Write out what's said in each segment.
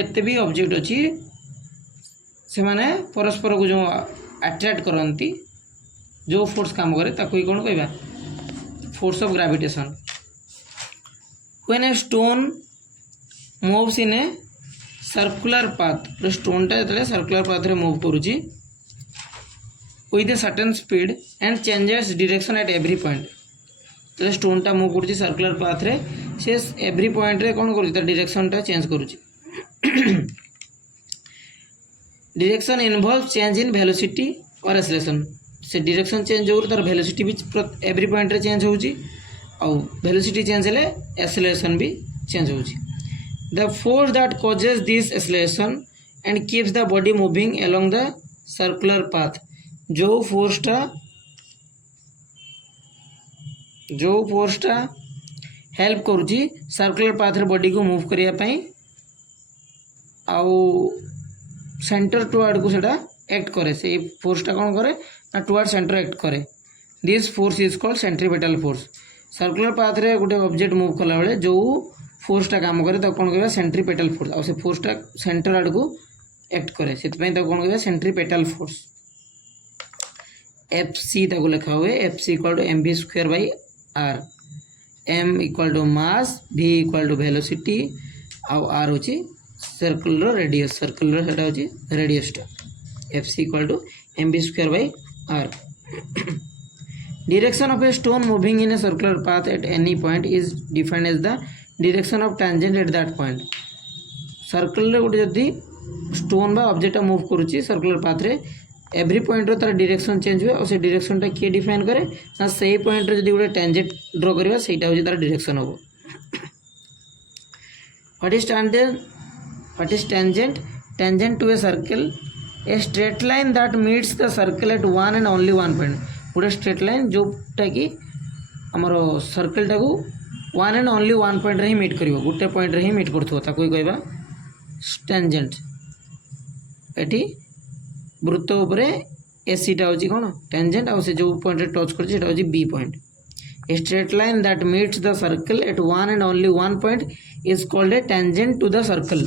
जिते भी ऑब्जेक्ट अच्छी से माने परस्पर को जो अट्रैक्ट करती जो फोर्स काम करे ताको कौन कहबा force of gravitation. When a stone moves in a circular path स्टोनटा जो सर्कुलर पाथ रे मूव करुची with a certain speed and changes direction at every point तो स्टोनटा मूव करुची सर्कुलर पाथ रे से एवरी पॉइंट रे कौन करुची डायरेक्शनटा चेंज करुची। Direction involve change in velocity और एक्सेलरेशन से डायरेक्शन चेंज हो तार वेलोसिटी भी एवरी पॉइंट रे चेंज होउची और वेलोसिटी चेंज हेले एक्सेलरेशन भी चेंज होउची। The force that causes this acceleration and keeps the body moving along the circular path जो फोर्सटा हेल्प करुची सर्कुलर पाथ रे बॉडी को मूव करिया पई आउ सेंटर टुवर्ड को सेटा एक्ट करे से फोर्सटा कौन करे ना टुवर्ड सेंटर एक्ट करे। This force is called centripetal force. Circular path रे गोटे ऑब्जेक्ट मूव कला बेले जो फोर्सटा काम करे तो कौन कहबा सेंट्रीपिटल फोर्स और से फोर्सटा सेंटर आड़ को एक्ट करे से कौन कहबा सेंट्रीपिटल फोर्स। एफ सी ताको लिखा हुए F c equal to m v square by r m equal to mass v equal to velocity r होची सर्कुलर रेडियस सर्कुलर सेटा होची रेडियसटा F c equal to m v square by r. Direction of a stone moving in a circular path at any point is defined as the direction of tangent at that point. Circle रे गोटे जदी stone बा object move करूची circular path रे every point रो तार direction change हुए और से डायरेक्शन टा के डिफाइन करे ना सही पॉइंट रे जदी गोटे टेंजेंट ड्रा करबा सेटा होची तार डायरेक्शन होबो। What is tangent What is tangent? Tangent to a circle, a straight line that meets the circle at one and only one point. गोटे straight line जोटा कि आमर सर्कल टाको one and only one point रे ही meet करिवो गोटे point रे ही meet करथो ताको कहबा टेंजेंट। एठी वृत्त उपरे एसी टा होची कोन टेंजेंट और से जो पॉइंट रे टच करछि सेटा होची B point. A straight line that meets the circle at one and only one point is called a tangent to the circle.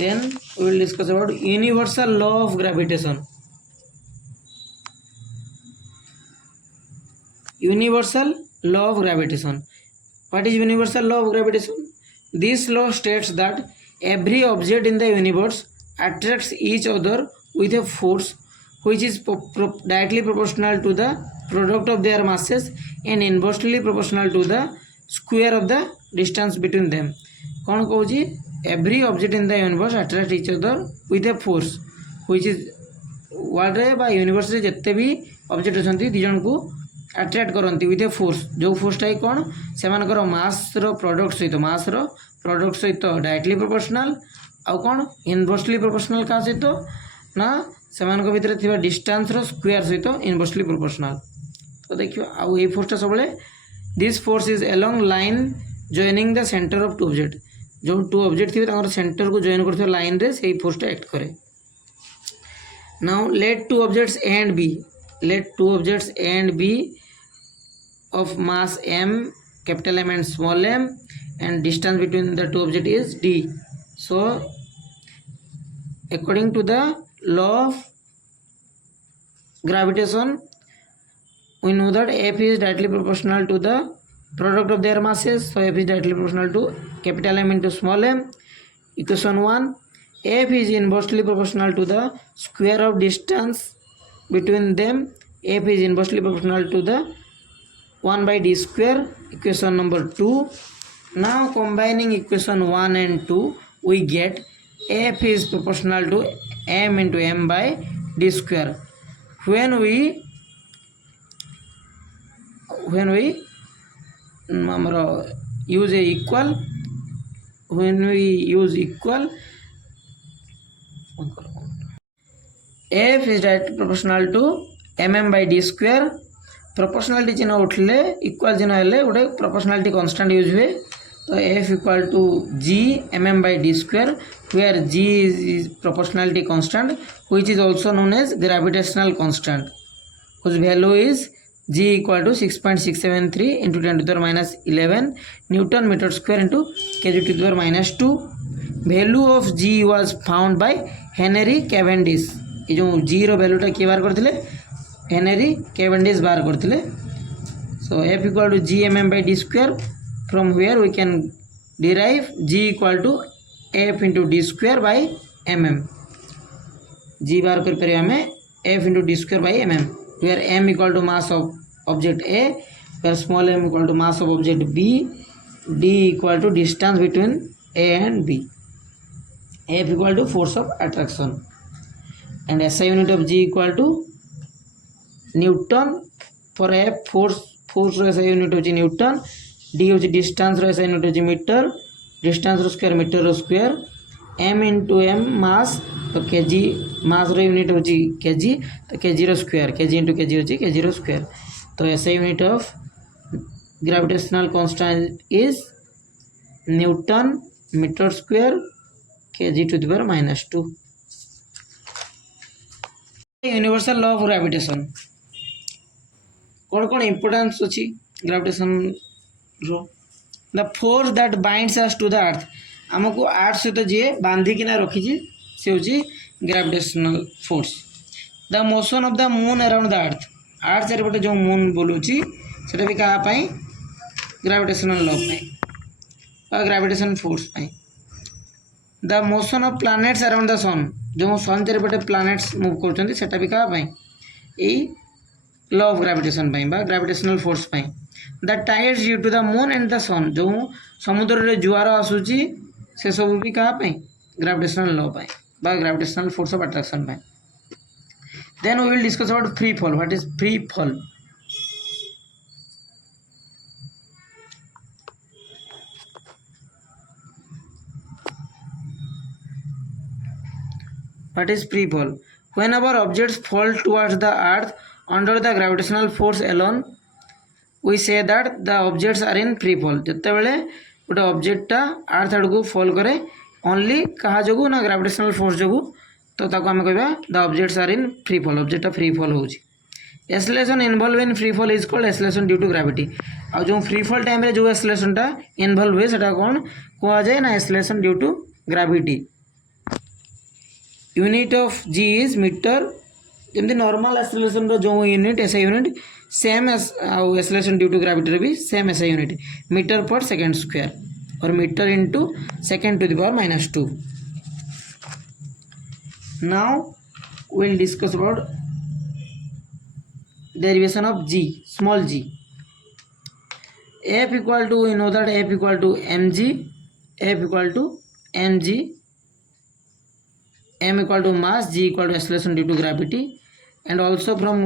Then we will discuss about universal law of gravitation. Universal law of gravitation. What is universal law of gravitation? This law states that every object in the universe attracts each other with a force which is directly proportional to the product of their masses and inversely proportional to the square of the distance between them. कौन कहूँ every object in the universe attract each other with a force which is world रे बा universe रे जिते भी object अछंती दी जन को attract करंती with a force जो फोर्सटा ही कौन से मास रो प्रोडक्ट सहित डायरेक्टली प्रोपोर्शनल आउ कौन इनवर्सली प्रोपोर्शनल का सहित ना से भितर थिबा डिस्टेंस रो स्क्वायर सहित इनवर्सली प्रोपोर्शनल। तो देखियो आउ ए फोर्सटा सबले this force is along line joining the centre of two object जो टू ऑब्जेक्ट थी सेंटर को जॉइन करथिबा लाइन रे सेही फोर्सटा एक्ट करे। Now let two objects A and B of mass m capital M and small m and distance between the two objects is d. So according to the law of gravitation we know that F is directly proportional to the product of their masses. So F is directly proportional to capital M into small m. Equation 1, F is inversely proportional to the square of distance between them. F is inversely proportional to the 1 by d square. Equation number 2. Now combining equation 1 and 2 we get F is proportional to m into m by d square. When we use a equal, when we use equal, F is directly proportional to mm by d square. Proportionality चिन्ह उठले equal चिन्ह हेले गोटे proportionality constant use हुए तो F equal to G mm by d square where G is proportionality constant which is also known as gravitational constant whose value is g equal to 6.673 into 10 to the power minus 11 Newton meter square into kg to the power minus 2. Value of g was found by Henry Cavendish. ये जो g रो वैल्यूटा किए बार करथिले Henry Cavendish बार करथिले. So f equal to g mm by d square, from where we can derive g equal to f into d square by mm. g बार कर परिया में f into d square by mm, where m equal to mass of object A, where small m equal to mass of object B, d equal to distance between A and B, f equal to force of attraction, and SI unit of g equal to Newton. For f force रो SI unit होची Newton, d होची distance रो SI unit होची metre, distance रो square metre रो square, m into m mass तो kg mass रो unit होची kg, तो kg रो स्क्वायर, kg into kg होची kg रो स्क्वायर. तो SI unit of gravitational constant is Newton meter square kg to the power minus 2. Universal law of gravitation. कौन importance अच्छी ग्रेविटेशन रो. The force that binds us to the earth, आमको earth सहित जी बांधिकिना रखी से हूँ gravitational force. The motion of the moon around the earth, earth चारिपटे जो मून बोलूची सेटा भी क्या gravitational law gravitation force. The motion of planets around the sun, जो सन चारिपटे प्लैनेट्स मूव कर सेटा भी क्या यही law of gravitation gravitational force. The tides due to the moon and the sun, जो समुद्र रे जुआर आसूची से सब भी क्या gravitational law gravitational force of attraction. Then we will discuss about free fall. What is free fall? What is free fall? Whenever objects fall towards the earth under the gravitational force alone, we say that the objects are in free fall. जिते बेले गोटे ऑब्जेक्टटा अर्थ आड़ को fall करे only कहा जो ना gravitational force जो, तो ताको आम कहबा the objects are in free fall. ऑब्जेक्टटा फ्री फॉल होउची. Acceleration involve in free fall is called acceleration due to gravity. आ जो फ्री फॉल टाइम रे जो एक्सेलरेशनटा इन्वॉल्व हुए सेटा कौन कहा जाए ना acceleration due to gravity. Unit of G is metre. जमी नॉर्मल एक्सेलरेशन जो unit SI unit same acceleration due to gravity भी same SI unit metre per second square और metre into second to the power minus 2. Now we'll discuss about derivation of g, small g. F equal to, we know that F equal to mg, F equal to mg, m equal to mass, g equal to acceleration due to gravity. And also from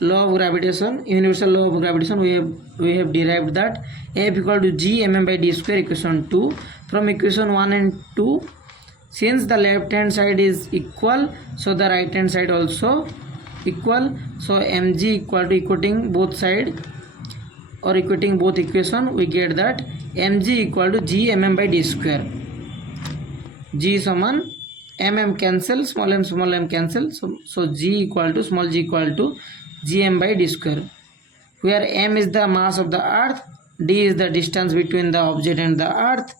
law of gravitation, universal law of gravitation, we have derived that F equal to g mm by d square equation 2. From equation 1 and 2, since the left hand side is equal, so the right hand side also equal. So mg equal to equating both side or equating both equation, we get that mg equal to g mm by d square. G समान mm cancel, small m cancel, so g equal to small g equal to gm by d square, where m is the mass of the earth, d is the distance between the object and the earth.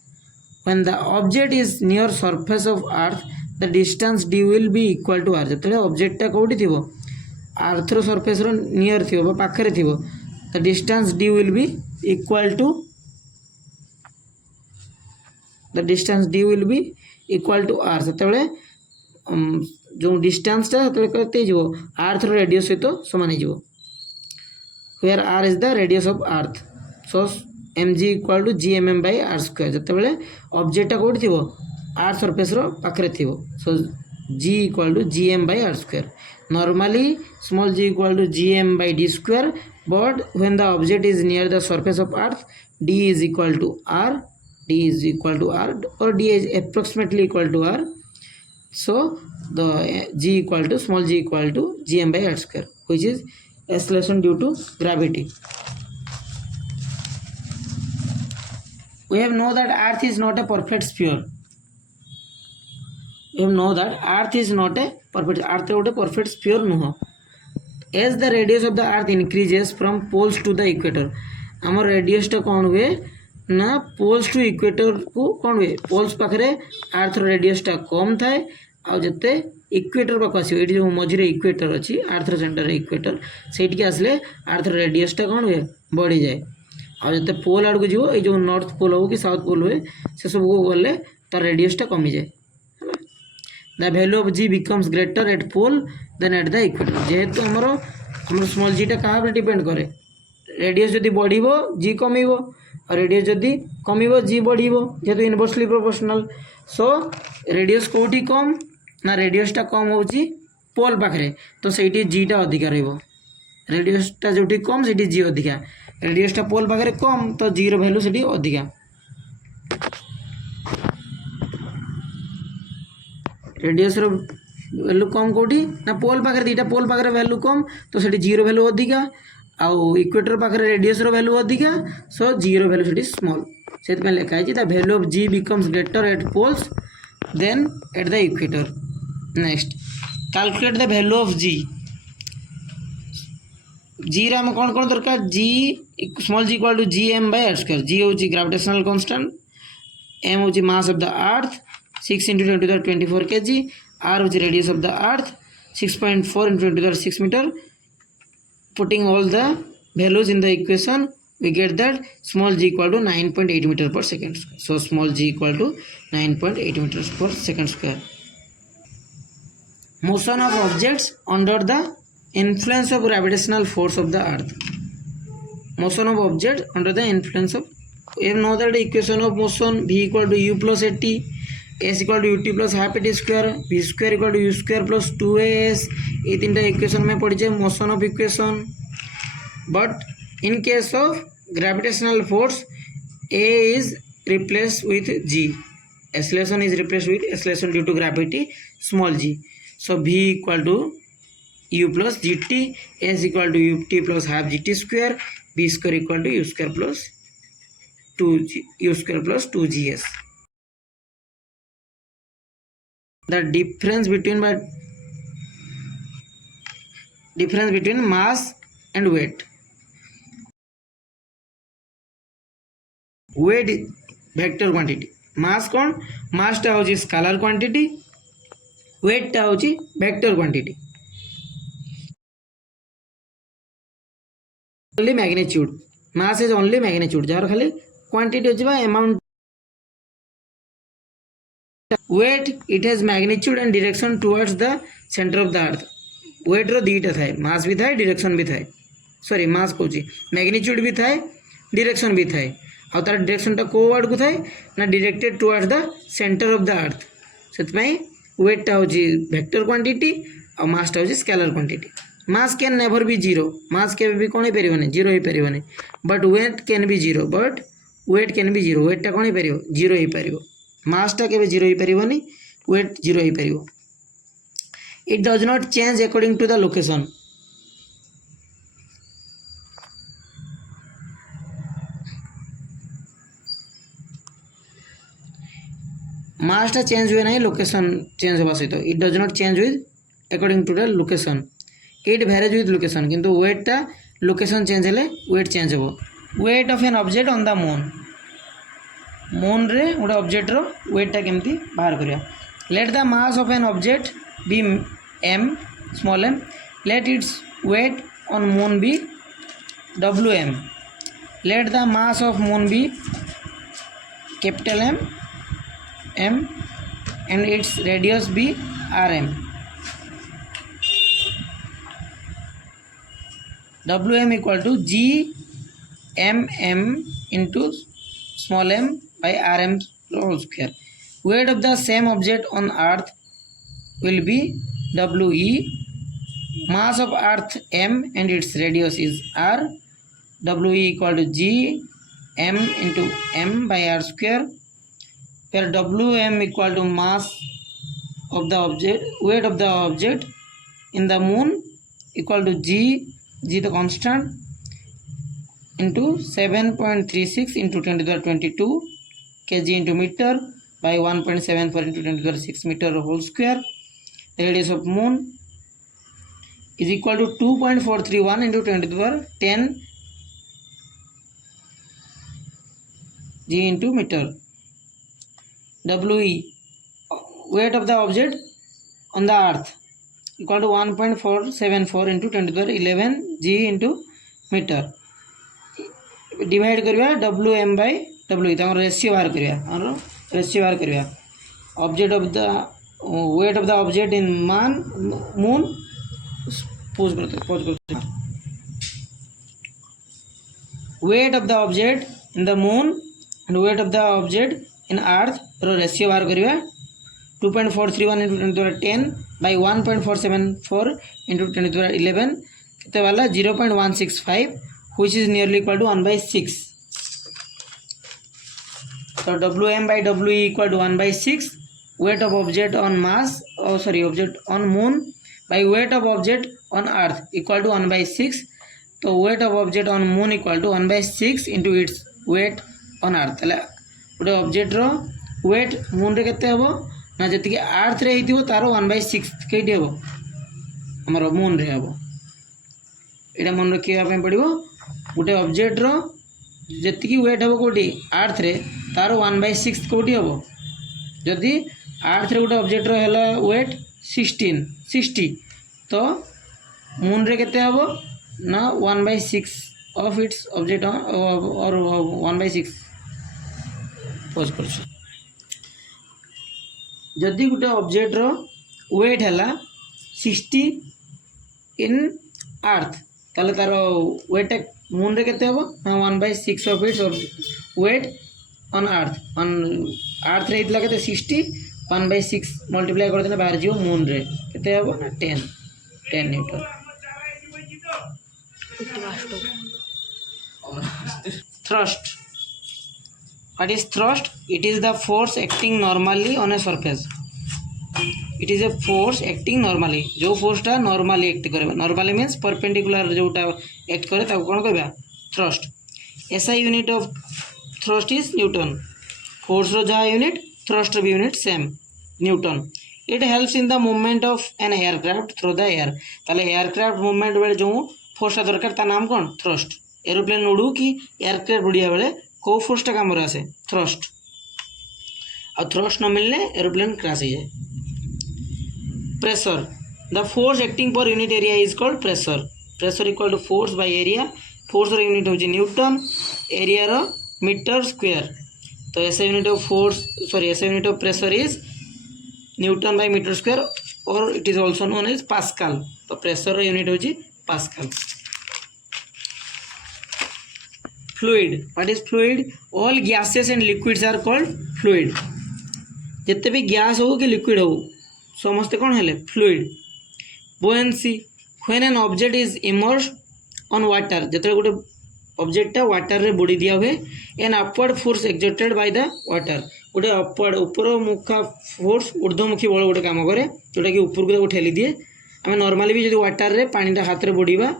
When the object is near surface of earth, the distance d will be equal to r. जब object टा कोठी थिबो अर्थ रो surface रो near थिबो बा पाखरे थिबो, the distance d will be equal to r. सेतेबेले जो distance टा सेतेबेले करते जिवो अर्थ रो रेडियस सहित समान हे जिवो, where r is the radius of earth. So mg equal to gmm by r square. जितेबेले ऑब्जेक्ट टा कोठी थिबो r सरफेस रो पाखरे थिबो, so g equal to gm by r square. Normally small g equal to gm by d square, but when the object is near the surface of earth, d is equal to r, or d is approximately equal to r. So the g equal to small g equal to gm by r square, which is acceleration due to gravity. We have know that earth is not a perfect sphere. We have know that earth is not a perfect, earth is not a perfect sphere नुह. As the radius of the earth increases from poles to the equator आम रेडियसटा कौन हुए ना poles to equator को कौन हुए poles पाखे अर्थ रेडियसटा कम थाए आउ जिते इक्वेटर पाक आस जो मझे इक्वेटर अच्छी अर्थ सेंटर इक्वेटर से आसले अर्थ रेडियसटा कौन हुए बढ़ी जाए आउ जिते पोल आड़ को जीव ये जो नॉर्थ पोल हो कि साउथ पोल हुए से सब को गले तार रेडियसटा कमी जाए the value of ji becomes greater at pole than at the equator जेहेतु आमर स्मॉल जीटा क्या डिपेंड करे रेडियस जदि बढ़ जी कम और रेडियस जदि कम जी बढ़ जेहेतु इनवर्सली प्रोपोर्शनल सो रेडियस कौटी कम ना रेडियसटा कम हो पोल पाखे तो सही जीटा अधिका रेडियसटा जो कम से जी अधिका रेडियसटा पोल पाखे कम तो जी वैल्यू से अधिका रेडियस वैल्यू कम कौटी ना पोल पाखे दीटा पोल पाखे वैल्यू कम तो से जीरो वैल्यू अधिका आउ इक्वेटर पाखे रेडियस वैल्यू अधिका सो जीरो वैल्यू से स्मॉल से लिखाई the value of ji becomes greater at poles then at the equator next calculate the value of g g रे कौन कौन दरकार g small g equal to g M by r square g हूँ gravitational constant M हूँ mass of the earth 6 into 10 to the 24 kg r which is radius of the earth 6.4 into 10 to the 6 meter putting all the values in the equation we get that small g equal to 9.8 meter per second square. So small g equal to 9.8 meters per second square. Motion of objects under the influence of gravitational force of the earth. Motion of object under the influence of you know that the equation of motion v equal to u plus at s equal to ut plus half at square v square equal to u square plus 2as ये तीन equation में पड़ी जाए motion of equation but in case of gravitational force a is replaced with g acceleration is replaced with acceleration due to gravity small g so v equal to u plus gt s equal to ut plus half gt square v square equal to u square plus 2gs the difference between mass and weight vector quantity mass कौन mass टा होची scalar quantity weight टा होची vector quantity only magnitude mass is only magnitude jar खाली quantity होची बा amount weight it has magnitude and direction towards the center of the earth weight रो दीटा थाए mass भी थाए direction भी थाए सॉरी mass कहूची magnitude भी थाए direction भी थाए और तार डायरेक्शन टा को वर्ड को थाए ना directed towards the centre of the earth सेतपई वेट टा होची वेक्टर क्वांटिटी और मास टा होची scalar quantity mass can never be zero mass के भी कोन परिबने जीरो ही परिबने but weight can be zero but weight can be zero weight टा कोन परिबो जीरो ही परिबो मास टा के जीरो ही परिबनी वेट जीरो ही परिबो it does not change according to the location मासटा चेंज हुए ना लोकेशन चेंज होगा सहित it does not change with according to the location it varies with location किंतु वेटटा लोकेशन चेंज हेले वेट चेंज हो weight of an object on the moon moon रे गोटे ऑब्जेक्ट रो वेटटा केमती बाहर करिया let the mass of an object be M small M let its weight on moon be W M let the mass of moon B capital M and its radius be Rm. Wm equal to Gmm into small m by Rm whole square. Weight of the same object on Earth will be We. Mass of Earth m and its radius is R. We equal to Gm into m by R square. Where Wm equal to mass of the object, weight of the object in the moon equal to g the constant into 7.36 into 10 to the 22 kg into meter by 1.74 into 10 to the 6 meter whole square. The radius of moon is equal to 2.431 into 10 to the power 10 g into meter. We, weight of the object on the earth, equal to 1.474 into 10 to the power 11 g into meter. Divide करिया W M by W तमर ratio बाहर करिया और ratio बाहर करिया object of the weight of the object in मान moon पोज करते weight of the object in the moon and weight of the object in earth रो रेशियो बाहर करिया 2.431 into 10 to the 10 by 1.474 into 10 to the 11 कितने वाला 0.165 which is nearly equal to 1 by 6. So Wm by We equal to 1 by 6. Weight of object on mass, object on moon by weight of object on earth equal to 1 by 6. So weight of object on moon equal to 1 by 6 into its weight on earth. गोटे object रो wait moon रे केते हबो ना जति के अर्थ रे हितिबो तारो 1 by 6 केटी हबो हमर मून रे हबो एटा मन रखिया पे पड़िबो गोटे ऑब्जेक्ट रो जति वेट हम कौटी अर्थ रे तार 1 by 6 कौटी हम जदि अर्थ रे गोटे ऑब्जेक्ट रो है वेट 60 तो मून रे केते हम ना 1 by 6 ऑफ इट्स ऑब्जेक्ट और 1 by 6 पोज कर जदि गोटे ऑब्जेक्ट रो वेट है 60 इन अर्थ ताले तार वेट मून रे केते हबो 1 by 6 of its weight on earth रे इतला केते 60 1 by 6 मल्टीप्लाई कर देना बाहर जियो मून रे केते हबो ना 10 Newton thrust. What is thrust? It is the force acting normally on a surface. It is a force acting normally. जो force टा normally act करे normally means perpendicular जोटा act करे ताको कौन कहबा thrust. SI unit of thrust is Newton. Force रो जहाँ unit thrust row unit same Newton. It helps in the movement of an aircraft through the air. ताले aircraft movement बेले जो force टा दरकार ता नाम कौन thrust. एरोप्लेन उड़ू कि एयरक्राफ्ट उड़िया बेले को फोर्स टा काम आसे थ्रस्ट और थ्रस्ट न मिलने एरोप्लेन क्रैश हो जाए. Pressure the force acting per unit area is called pressure. Pressure equal to force by area. Force रो यूनिट होची न्यूटन एरिया रो मीटर स्क्वायर. तो ऐसे यूनिट ऑफ फोर्स ऐसे unit of pressure is newton by metre square और it is also known as pascal. तो pressure रो unit होची pascal. Fluid. What is fluid? All gases and liquids are called fluid. जितने भी gas हो कि liquid हो समस्ते कौन है fluid. buoyancy. When an object is immersed on water जितने गोटे ऑब्जेक्ट वाटर रे बुड़ी दिया हुए an upward force exerted by the water गोटे अपवर्ड ऊपर मुखा फोर्स ऊर्ध्वमुखी बल गोटे काम करे जोटा कि ऊपर को ठेली दिए. आम नॉर्मली भी जो वाटर रे पानीटा हाथ रे बुड़ीबा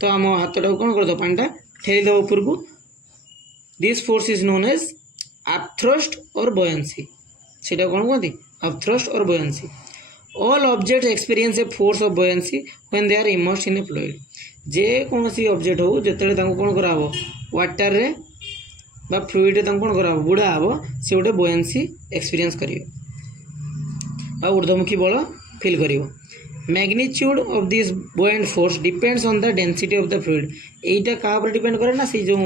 तो आम हाथटा कौन कर दो पानीटा ठेली दो ऊपर को. This force is known as upthrust और buoyancy. सेटा कौन कहते अपथ्रस्ट और buoyancy. All object experience a force of buoyancy when they are immersed in a fluid. जे कौन सी ऑब्जेक्ट हो जिते कौन कराब वाटर रे बा फ्लूइड रे कौन कराब बुड़ा हम से गोटे buoyancy एक्सपीरियंस कर ऊर्ध्वमुखी बल फिल कर. Magnitude of this buoyant force depends on the density of the fluid. यहीटा क्या डिपेंड करे ना से जो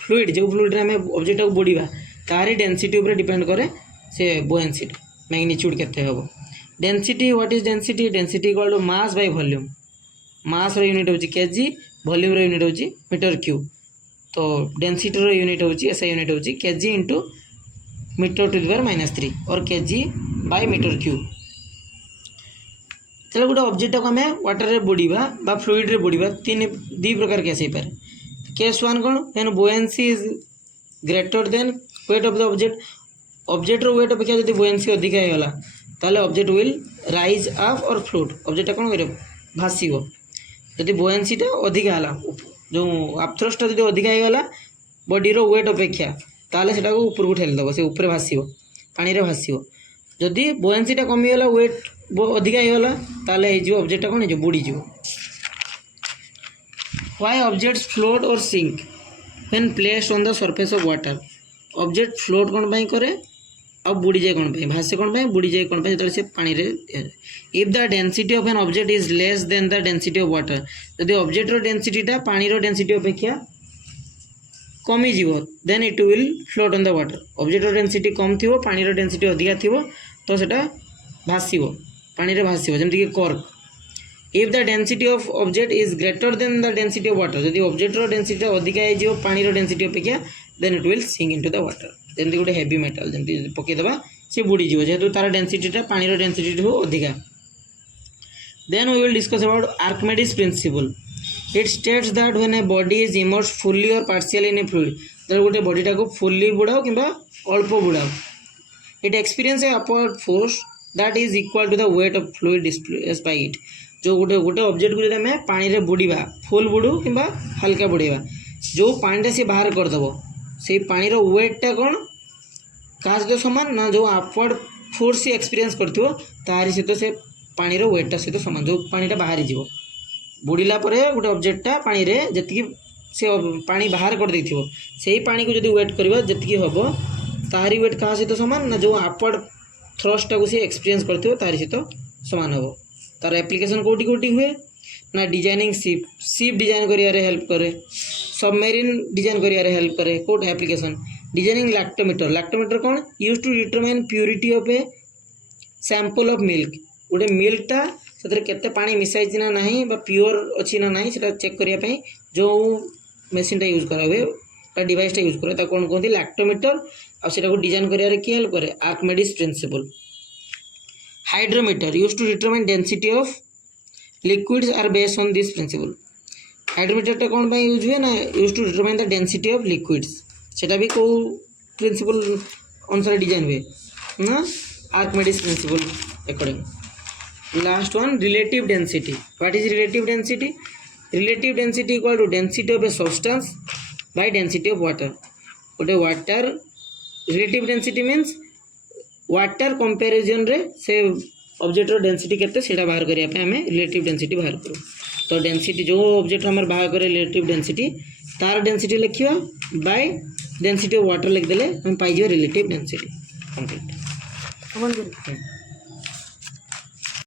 फ्लूइड रे आम ऑब्जेक्ट को बुड़ीबा तारी डेंसिटी उपर डिपेंड करे से buoyancy मैग्नीट्यूड केते हबो. Density what is density? Density equal to mass by volume. Mass रो यूनिट होची केजी वॉल्यूम रो यूनिट होची मीटर क्यूब. तो डेंसिटी रो यूनिट होची एसआई यूनिट होची kg into metre to the power -3 और केजी बाय मीटर क्यूब. चलो गोटे ऑब्जेक्ट को आम वाटर रे बुड़ीबा बा फ्लूइड रे बुड़ीबा दी प्रकार केस हो पारे. केस वन कौन when buoyancy is greater than weight of the object. Object रो वेट अपेक्षा जब buoyancy अधिक होगा ताले ऑब्जेक्ट विल राइज अप और फ्लोट. ऑब्जेक्ट कौन कर भासीब जदि buoyancy टा अधिक है जो अपथ्रस्ट जब अधिक होगा बॉडी रो वेट अपेक्षा ताले सेटा को ऊपर को ठेलीदेव से ऊपर भासीब पानी रे भासीब. जदि buoyancy टा कमीगला वेट अधिक होगा ताले ऑब्जेक्ट कौन हो बुड़ीज. Why objects float or sink when placed on the surface of water? Object float कौन पाई करे और बुड़ी जाए कौन पाई भासे कौन पाई बुड़ी जाए कौन पाई जो से पानी रे if the density of an object is less than the density of water यदि object रो density टा पानी रो density अपेक्षा कमी जीवो then it will float on the water. Object row density कम थिवो पानी रो density अधिका थिवो तो सेटा भासीवो पानी रे भासीवो जेमति कि cork. If the density of object is greater than the density of water यदि object रो density अधिका है जो पानी रो density अपेक्षा then it will sink into the water. जेमति गोटे heavy metal जेमति पके दबा से बुड़ी जीवो जेहेतु तार density टा पानी रो density ठू अधिका. Then we will discuss about Archimedes principle. It states that when a body is immersed fully or partially in a fluid तो गोटे body टा को fully बुड़ाओ किंबा अल्प बुड़ाओ it experiences a upward force that is equal to the weight of fluid displaced by it. जो गोटे गोटे object को जब मैं पानी रे बुड़ीबा फुल बुड़ू किंबा हल्का बुड़ेबा जो पानी से बाहर कर दबो से पानी रो वेट टा कोन का सहित समान ना जो अपवर्ड फोर्स से एक्सपीरियंस करथिबो तारि सहित से पानी रो वेट टा सहित समान जो पानी टा बाहर जीवो बुड़ीला परे गोटे ऑब्जेक्ट टा पानी रे जति से पानी बाहर कर देथिबो सेही पानी को जदी वेट करबा जति हबो तारि वेट का सहित समान ना जो अपवर्ड थ्रस्ट टा को से एक्सपीरियंस करथिबो तारि सहित समान हबो. तार एप्लिकेशन कोटी कोटी हुए ना डिजाइनिंग शिप डिजाइन करियारे हेल्प करे सबमेरीन डिजाइन करियारे हेल्प करे कोट एप्लिकेशन डिजाइनिंग लैक्टोमीटर कौन use to determine purity of a sample of milk गोटे मिल्कटा से केते पानी मिसाई ना नहीं बा प्योर अच्छी ना नहीं सेटा चेक करिया पई जो मशीन टा यूज करा हुए डिवाइस टा यूज करे कौन कहते लैक्टोमीटर आ सेटा को डिजाइन करियारे की हेल्प करे आर्किमेडीज principal. Hydrometer used to determine density of liquids are based on this principle. Hydrometer टा कौन बाय यूज हुए ना used to determine the density of liquids सेटा भी को प्रिंसिपल अनुसार डिजाइन हुए ना Archimedes principle according. Last one relative density. What is relative density? Relative density equal to density of a substance by density of water. गोटे water relative density means water comparison रे से object rho density केते सेटा बाहर करिया पे हमें relative density बाहर करू. तो डेंसिटी जो ऑब्जेक्ट हमर बाहर करे रिलेटिव डेंसिटी तार डेंसिटी लिखियो बाय डेंसिटी ऑफ वाटर लिख देले हम पाई जो रिलेटिव डेंसिटी कंप्लीट.